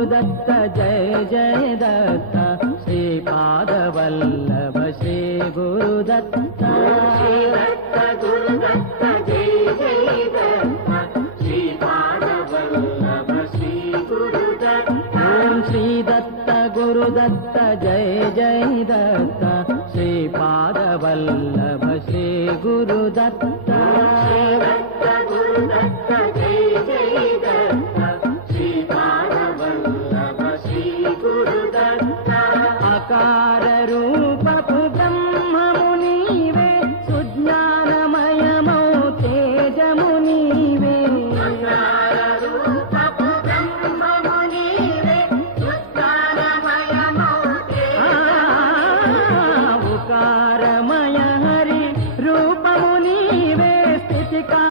गुरुदत्त जय जय दत्त श्रीपादवल्लभ श्री गुरुदत्त श्री दत्त गुरुदत्त जय जय दत्त श्रीपादवल्लभ श्री गुरुदत्त ओम श्री दत्त गुरुदत्त जय जय दत्त श्रीपादवल्लभ श्री गुरुदत्त श्री दत्त गुरुदत्त जय जय दत्त श्रीपादवल्लभ श्री गुरुदत्त अकार रूपपु ब्रह्ममु नीवे सुज्ञानमयमौ तेजमु नीवे